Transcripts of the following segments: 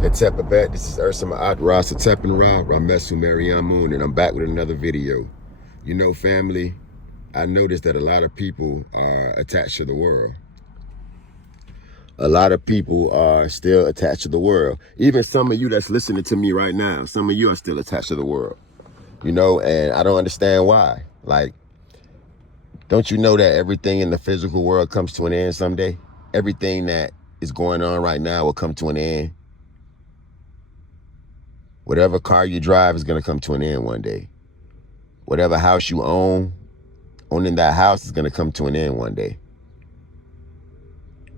Etepabet, this is Ursa Maat Rasa Tepenra Ramessu Meriamun, and I'm back with another video. You know, family, I noticed that a lot of people are attached to the world. A lot of people are still attached to the world. Even some of you that's listening to me right now, some of you are still attached to the world. You know, and I don't understand why. Like, don't you know that everything in the physical world comes to an end someday? Everything that is going on right now will come to an end. Whatever car you drive is going to come to an end one day. Whatever house you owning that house is going to come to an end one day.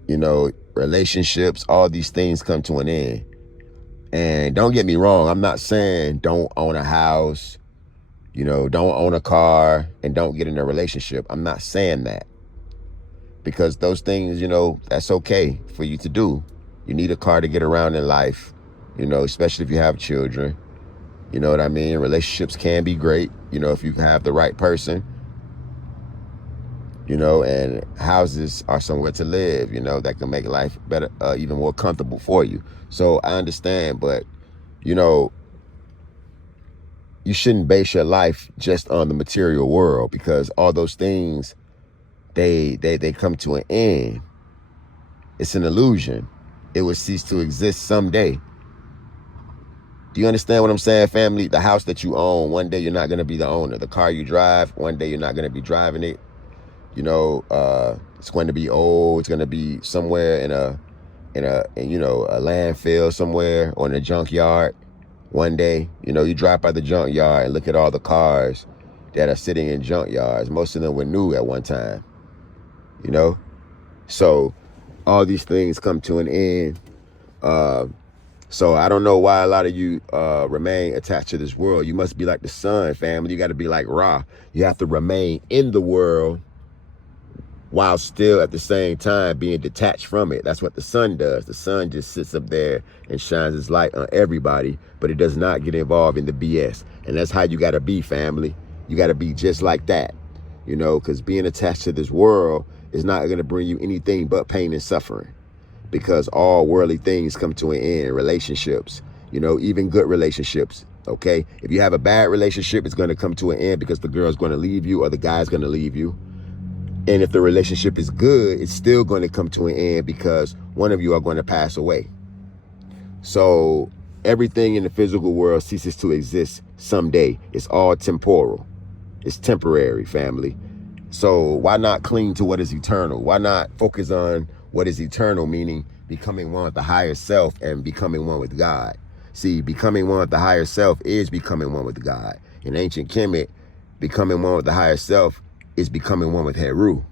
You know, relationships, all these things come to an end. And don't get me wrong, I'm not saying don't own a house, you know, don't own a car and don't get in a relationship. I'm not saying that. Because those things, you know, that's okay for you to do. You need a car to get around in life, you know, especially if you have children. You know what I mean? Relationships can be great, you know, if you have the right person. You know, and houses are somewhere to live, you know, that can make life better, even more comfortable for you. So I understand, but, you know, you shouldn't base your life just on the material world, because all those things, they come to an end. It's an illusion. It will cease to exist someday. Do you understand what I'm saying, family? The house that you own, one day you're not going to be the owner. The car you drive, one day you're not going to be driving it. You know, it's going to be old. It's going to be somewhere in a landfill somewhere, or in a junkyard. One day, you know, you drive by the junkyard and look at all the cars that are sitting in junkyards. Most of them were new at one time. You know, so all these things come to an end. So I don't know why a lot of you remain attached to this world. You must be like the sun, family. You got to be like Ra. You have to remain in the world, while still at the same time being detached from it. That's what the sun does. The sun just sits up there and shines its light on everybody, but it does not get involved in the BS. And that's how you got to be, family. You got to be just like that, you know, because being attached to this world is not going to bring you anything but pain and suffering, because all worldly things come to an end. Relationships, you know, even good relationships. Okay. If you have a bad relationship, it's going to come to an end because the girl's going to leave you or the guy's going to leave you. And if the relationship is good, it's still going to come to an end because one of you are going to pass away. So everything in the physical world ceases to exist someday. It's all temporal. It's temporary, family. So why not cling to what is eternal? Why not focus on what is eternal, meaning becoming one with the higher self and becoming one with God? See, becoming one with the higher self is becoming one with God. In Ancient Kemetic, becoming one with the higher self is becoming one with Heru.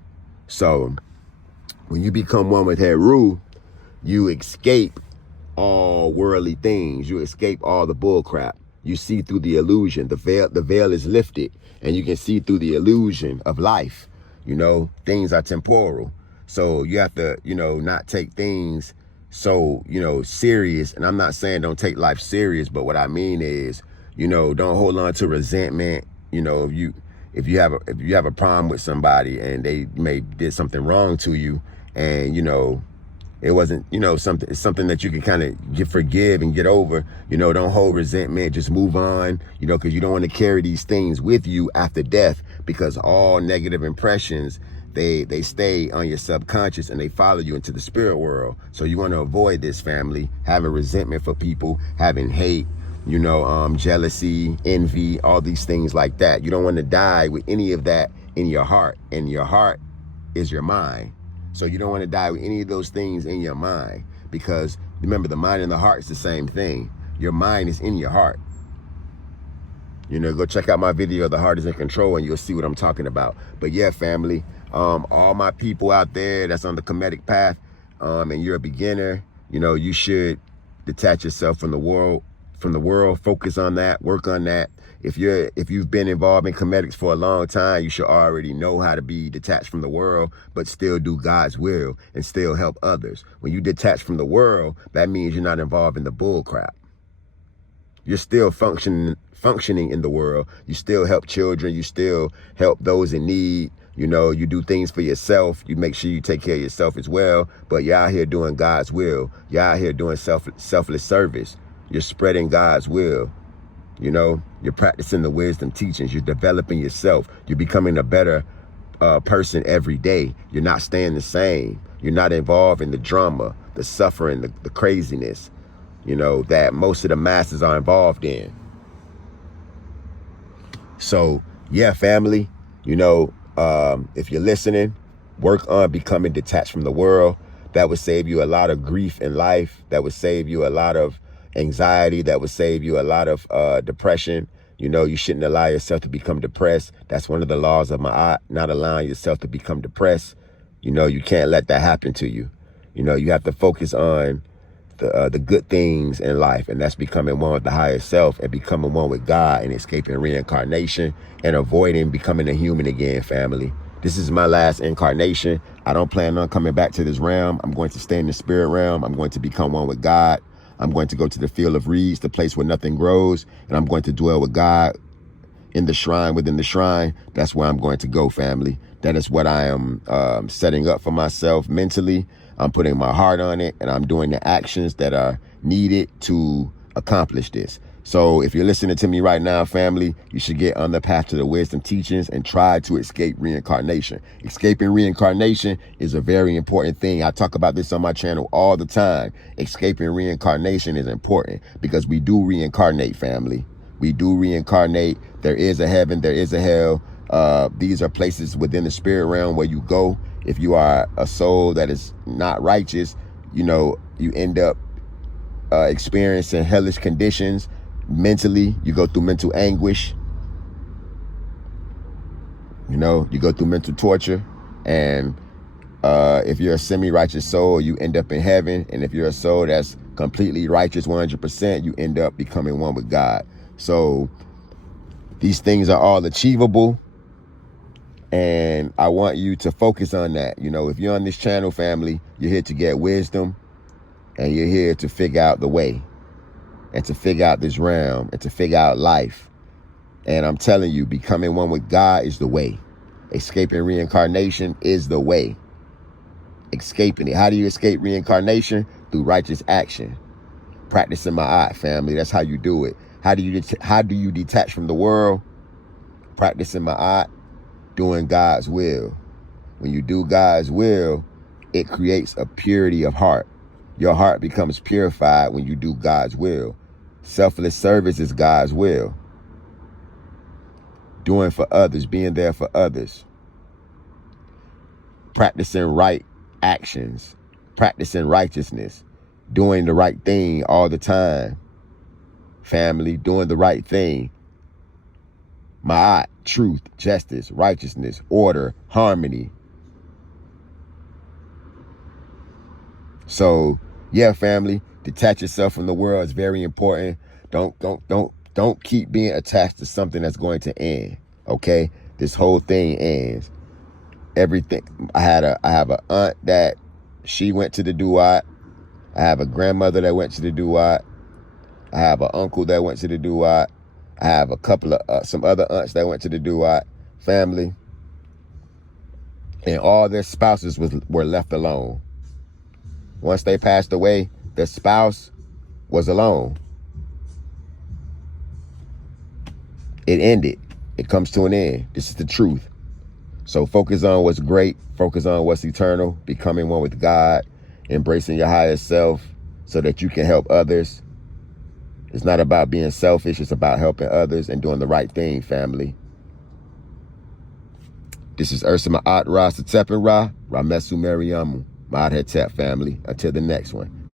So when you become one with Heru, you escape all worldly things. You escape all the bull crap. You see through the illusion. The veil is lifted and you can see through the illusion of life. You know, things are temporal. So you have to, you know, not take things so, you know, serious. And I'm not saying don't take life serious, but what I mean is, you know, don't hold on to resentment. You know, if you have a problem with somebody and they may did something wrong to you, and you know it wasn't, you know, something that you can kind of forgive and get over, you know, don't hold resentment, just move on, you know, because you don't want to carry these things with you after death, because all negative impressions, they stay on your subconscious and they follow you into the spirit world. So you want to avoid this, family, having resentment for people, having hate, you know, jealousy, envy, all these things like that. You don't want to die with any of that in your heart. And your heart is your mind. So you don't want to die with any of those things in your mind, because remember, the mind and the heart is the same thing. Your mind is in your heart. You know, go check out my video, The Heart is in Control, and you'll see what I'm talking about. But yeah, family, all my people out there that's on the Kemetic path, and you're a beginner, you know, you should detach yourself from the world, focus on that, work on that. If you've been involved in Kemetics for a long time, you should already know how to be detached from the world, but still do God's will and still help others. When you detach from the world, that means you're not involved in the bull crap. You're still functioning in the world. You still help children. You still help those in need. You know, you do things for yourself. You make sure you take care of yourself as well. But you're out here doing God's will. You're out here doing selfless service. You're spreading God's will. You know, you're practicing the wisdom teachings. You're developing yourself. You're becoming a better person every day. You're not staying the same. You're not involved in the drama, the suffering, the craziness, you know, that most of the masses are involved in. So, yeah, family, you know, if you're listening, work on becoming detached from the world. That would save you a lot of grief in life. That would save you a lot of anxiety. That would save you a lot of depression. You know, you shouldn't allow yourself to become depressed. That's one of the laws of Maat, not allowing yourself to become depressed. You know, you can't let that happen to you. You know, you have to focus on the good things in life, and that's becoming one with the higher self and becoming one with God and escaping reincarnation and avoiding becoming a human again, family. This is my last incarnation. I don't plan on coming back to this realm. I'm going to stay in the spirit realm. I'm going to become one with God. I'm going to go to the field of reeds, the place where nothing grows, and I'm going to dwell with God in the shrine, within the shrine. That's where I'm going to go, family. That is what I am setting up for myself mentally. I'm putting my heart on it, and I'm doing the actions that are needed to accomplish this. So if you're listening to me right now, family, you should get on the path to the wisdom teachings and try to escape reincarnation. Escaping reincarnation is a very important thing. I talk about this on my channel all the time. Escaping reincarnation is important because we do reincarnate, family. We do reincarnate. There is a heaven. There is a hell. These are places within the spirit realm where you go. If you are a soul that is not righteous, you know, you end up experiencing hellish conditions. Mentally, you go through mental anguish. You know, you go through mental torture. And if you're a semi-righteous soul, you end up in heaven. And if you're a soul that's completely righteous, 100%, you end up becoming one with God. So these things are all achievable. And I want you to focus on that. You know, if you're on this channel, family, you're here to get wisdom. And you're here to figure out the way. And to figure out this realm. And to figure out life. And I'm telling you, becoming one with God is the way. Escaping reincarnation is the way. Escaping it. How do you escape reincarnation? Through righteous action. Practicing Maat, family. That's how you do it. How do you detach from the world? Practicing Maat. Doing God's will. When you do God's will, it creates a purity of heart. Your heart becomes purified when you do God's will. Selfless service is God's will. Doing for others, being there for others. Practicing right actions. Practicing righteousness. Doing the right thing all the time. Family, doing the right thing. Maat, truth, justice, righteousness, order, harmony. So, yeah, family, detach yourself from the world is very important. Don't keep being attached to something that's going to end. Okay? This whole thing ends. Everything. I have an aunt that she went to the Duat. I have a grandmother that went to the Duat. I have an uncle that went to the Duat. I have a couple of some other aunts that went to the Duat family. And all their spouses were left alone. Once they passed away, their spouse was alone. It ended. It comes to an end. This is the truth. So focus on what's great. Focus on what's eternal. Becoming one with God. Embracing your higher self so that you can help others. It's not about being selfish. It's about helping others and doing the right thing, family. This is Ursa Maat Rasta Tepin Ra, Ramessu Meriamun, Maat Hetep, family. Until the next one.